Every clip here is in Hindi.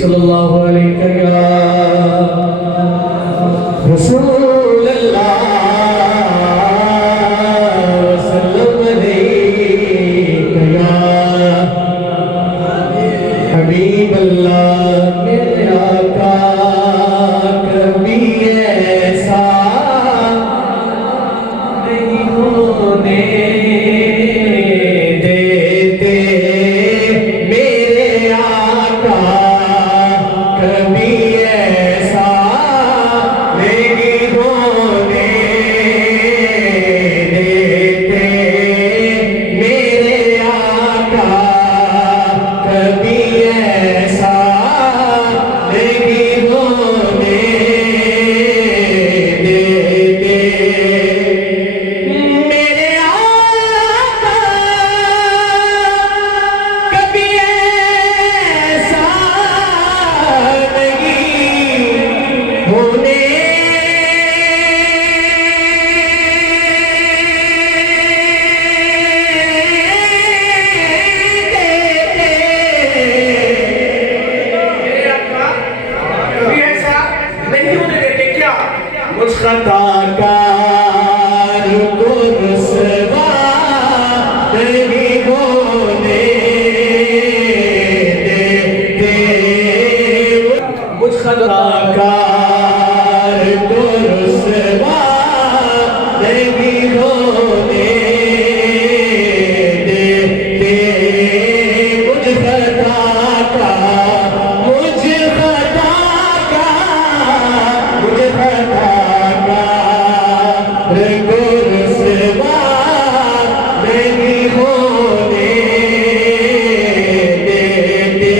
सल्लल्लाहु अलैहि या रसूल अल्लाह सल्लल्लाहु अलैहि या हबीब अल्लाह मेरे आका कभी ऐसा नहीं होने देते मेरे आका कभी ऐसा नहीं होने देते मेरे आका कभी ऐसा नहीं होने देते मेरे आका कभी ऐसा नहीं होने कभी ऐसा नहीं होने देते क्या? मुझ खताकार को रुसवा नहीं होने देते मुझ खताकार को रुसवा नहीं होने देते मुझ खता का रुसवा नहीं होने देते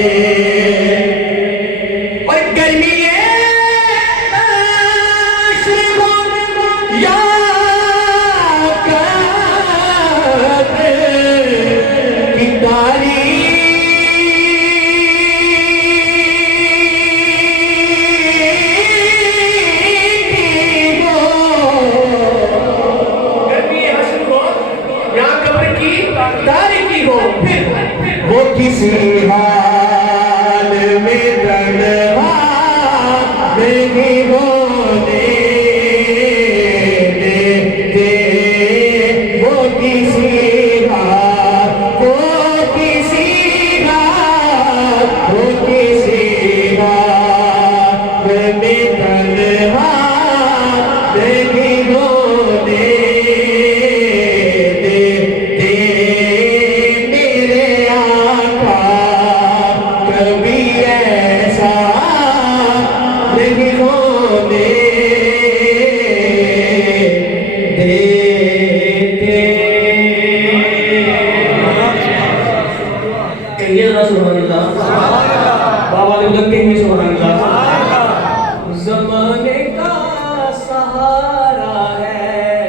और गर्मी वो किसी हाल में तन्हा नहीं होने देते वो किसी हाल वो किसी हाल वो किसी हाल में तन्हा नहीं होने देते मेरे आका कभी ऐसा नहीं होने देते कहिए जरा सुभान अल्लाह बाबा ने उधर कहिए सुभान अल्लाह ज़माने का सहारा है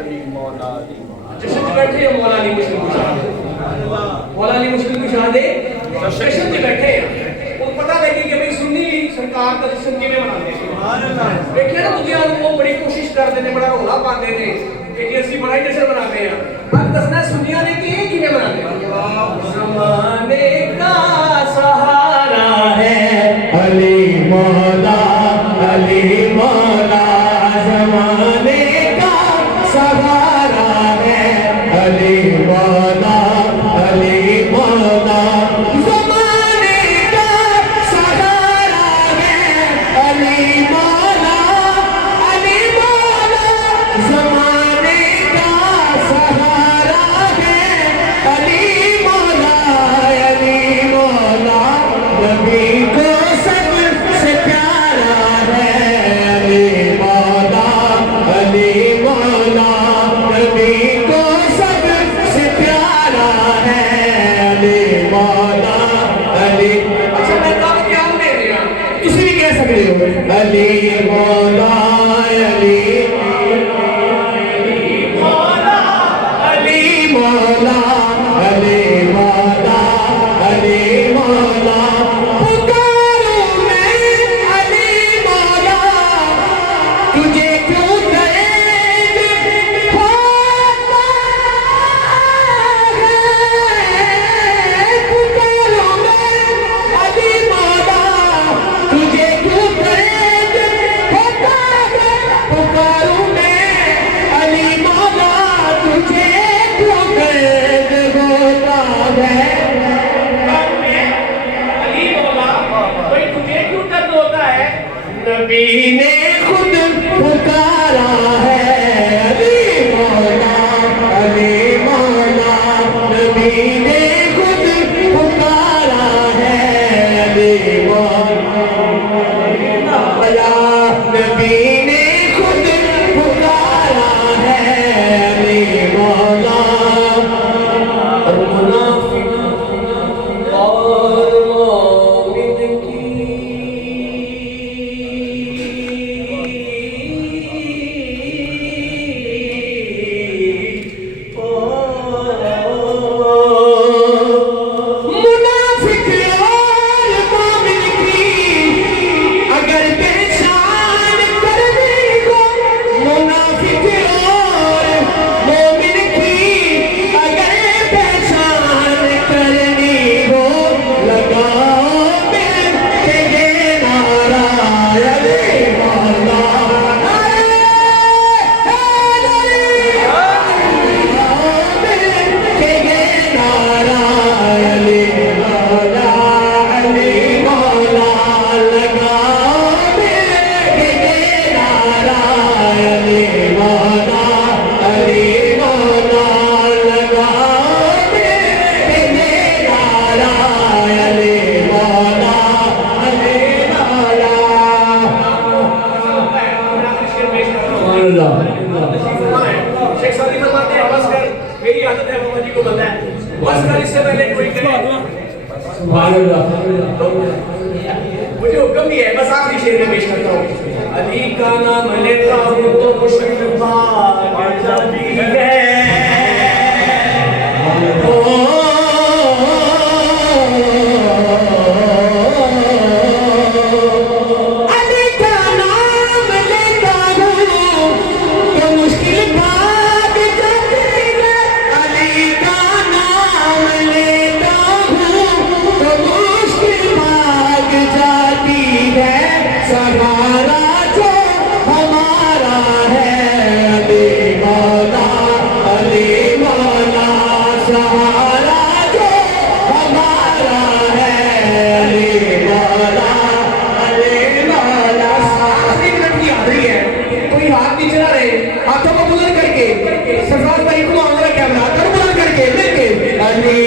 अली मौला अली जश्न में बैठे हैं मौला अली मुश्किल कुशाद मौला अली मुश्किल कुशाद जश्न में बैठे हैं वो पता लगी कि भाई सुन्नी सरकार का जश्न किਵੇਂ मनाते हैं देखिए ना मुझे वो बड़ी कोशिश करते हैं बड़ा रोला पाते हैं कि जी ਅਸੀਂ बड़ा जश्न मनाते हैं पर दसना सुन्नियां ने कि ये किਵੇਂ मनाते हैं ज़माने का सहारा है अली मौला ज़माने का सहारा है अली मौला ज़माने का सहारा है अली मौला ज़माने का सहारा है अली मौला नबी को सबसे प्यारा है अली मौला नबी को सबसे प्यारा है अली मौला अच्छा मैं काम क्या दे रही हूं किसी भी कह सकते हो अली मौला पुकारूं मैं अली मौला तुझे क्यों दर्द होता है पुकारूं मैं अली मौला नबी ने खुद पुकारा है अली मौला नबी ने खुद पुकारा है अली मौला नबी ने खुद पुकारा है अली मौला और मुनाफिक और मोमिन की मुनाफिक और मोमिन की अगर पहचान करनी हो मुनाफिक और मोमिन की अगर पहचान करनी हो लगाओ मिल के ये नारा अली मौला के ये नारा अली मौला लगाओ मिल के ये नारा अली मौला लगाओ मिल के ये नारा अली मौला शेख सादी फरमाते हैं बस कर, मेरी आदत है बाबा जी को पता है, बस कर, इससे पहले कोई करे मुझे हुक्म भी है, बस आखिरी शेर में पेश करता हूँ। अली का नाम लेता हूँ तो मुश्किल भाग जाती है। अली का नाम लेता हूँ तो मुश्किल भाग जाती है अली का नाम लेता हूँ तो मुश्किल भाग जाती है सहारा जो हमारा है अली मौला सहारा जो हमारा है अली मौला आखिरी मिनट की आ रही है, कोई हाथ नीचे ना रहे, हाथों को बुलंद करके सरफराज भाई को आगे कैमरा करो बुलंद करके मिलके अली